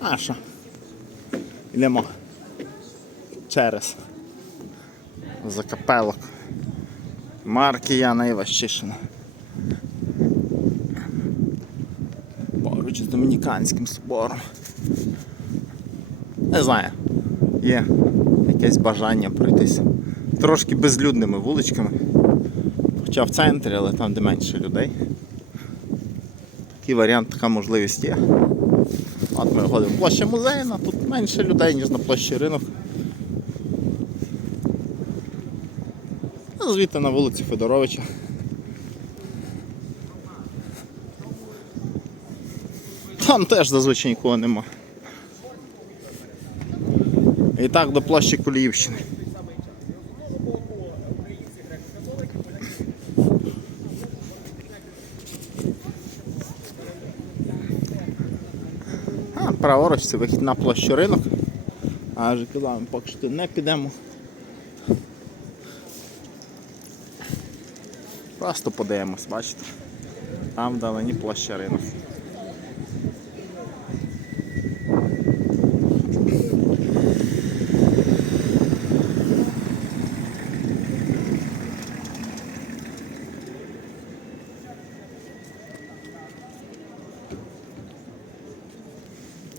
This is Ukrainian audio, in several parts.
А що? Йдемо через закапелок. Маркія Найващишина. Поруч з Домініканським собором. Не знаю, є якесь бажання пройтися трошки безлюдними вуличками. Хоча в центрі, але там де менше людей. Такий варіант, така можливість є. От ми ходимо площа музейна, тут менше людей, ніж на площі ринок. А звідти на вулиці Федоровича. Там теж зазвичай нікого нема. І так до площі Куліївщини. Праворуч це вихід на площу ринок. А вже ми поки що не підемо. Просто подивимось, бачите. Там вдалині площа ринок.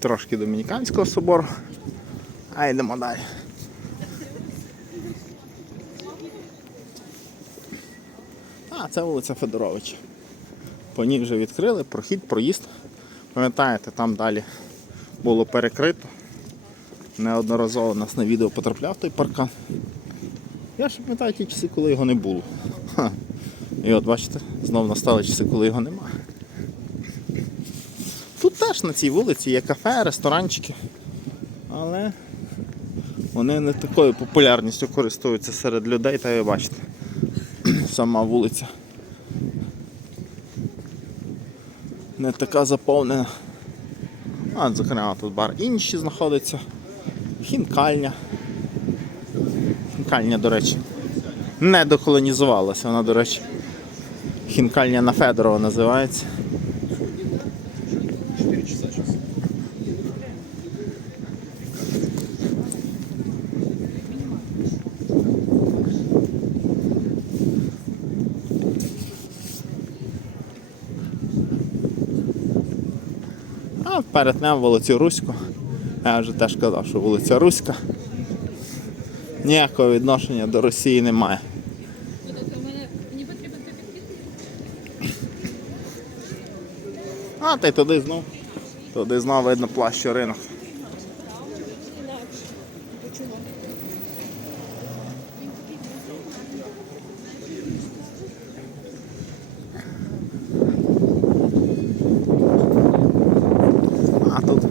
Трошки Домініканського собору. А йдемо далі. А, це вулиця Федоровича. По ній вже відкрили, прохід, проїзд. Пам'ятаєте, там далі було перекрито. Неодноразово нас на відео потрапляв той паркан. Я ж пам'ятаю ті часи, коли його не було. Ха. І от бачите, знов настали часи, коли його немає. Теж на цій вулиці є кафе, ресторанчики, але вони не такою популярністю користуються серед людей, та ви бачите, сама вулиця не така заповнена. А, зокрема, тут бар інші знаходиться. Хінкальня. Хінкальня, до речі, не доколонізувалася, вона, до речі, хінкальня на Федорова називається. А перетнемо вулицю Руську. Я вже теж казав, що вулиця Руська. Ніякого відношення до Росії немає. А, та й туди знов. Туди знов видно плащу ринок. А тут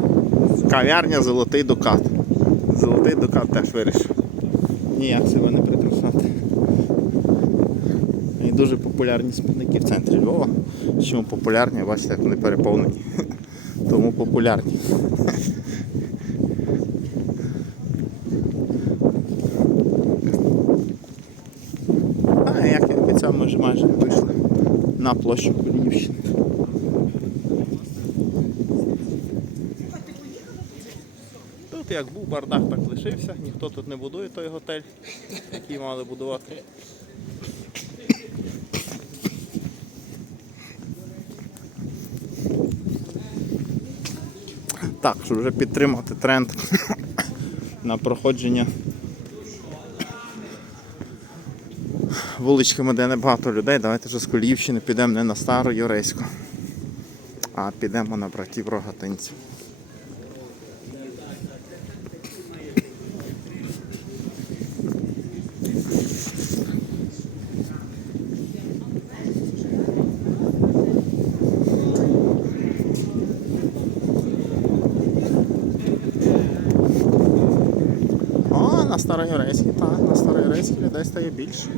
кав'ярня Золотий Дукат. Золотий Дукат теж вирішив. Ніяк себе не прикрашати. І дуже популярні смітники в центрі Львова. Чому популярні, бачите, як вони переповнені. Тому популярні. А як я обіцяв, ми вже майже вийшли на площу Куліївщини. Тут як був бардак, так лишився, ніхто тут не будує той готель, який мали будувати. Так, щоб вже підтримати тренд на проходження вуличками, де небагато людей, давайте вже з Коліївщини підемо не на стару Юрейську, а підемо на братів Рогатинців. Староюрейській, так, на Староюрейській людей стає більше.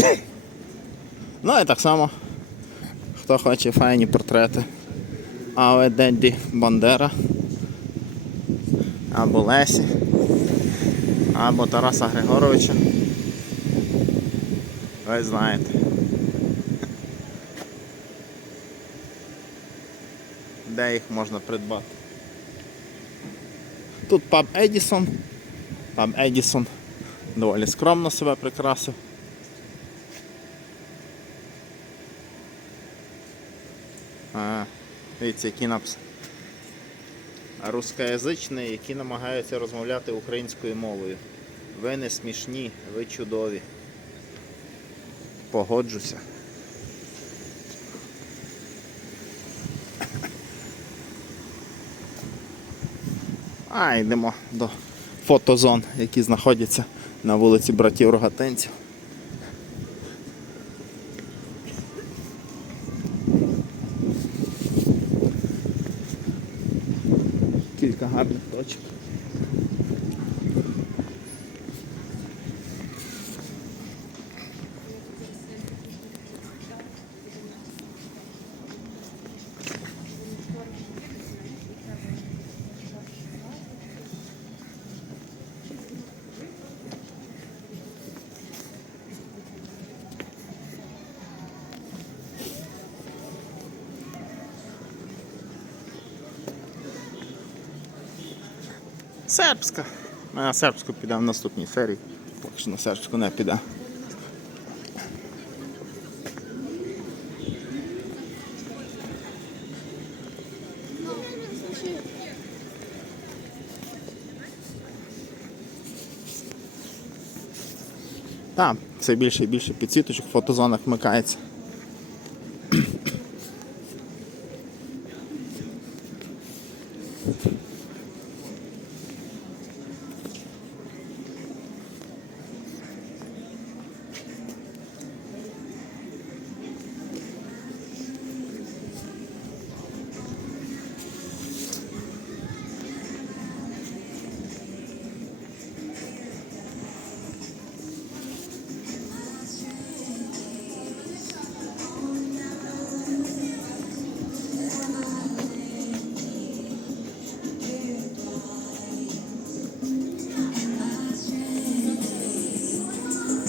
Ну і так само, хто хоче файні портрети. Але Денді Бандера. Або Лесі. Або Тараса Григоровича. Ви знаєте. Де їх можна придбати? Тут паб Едісон. Паб Едісон доволі скромно себе прикрасив. А, дивіться, які написи. Рускоязичні, які намагаються розмовляти українською мовою. Ви не смішні, ви чудові. Погоджуся. А, йдемо до фотозон, які знаходяться на вулиці братів Рогатинців. Гарних точок. Сербська. Ми на сербську підемо в наступній серії. Поки що на сербську не піде. Так, все більше і більше підсвіточок в фотозонах вмикається.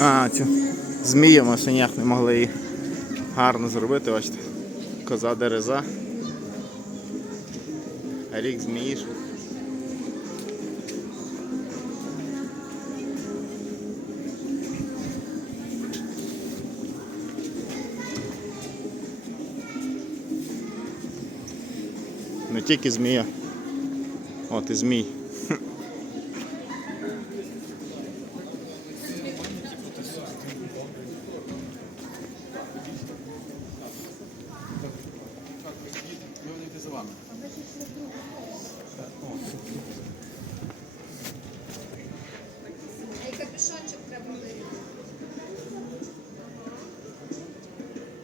А, цю змію ніяк не могли її гарно зробити, бачите. Коза дереза. Рік змії. ж. Не тільки змія. От і змій.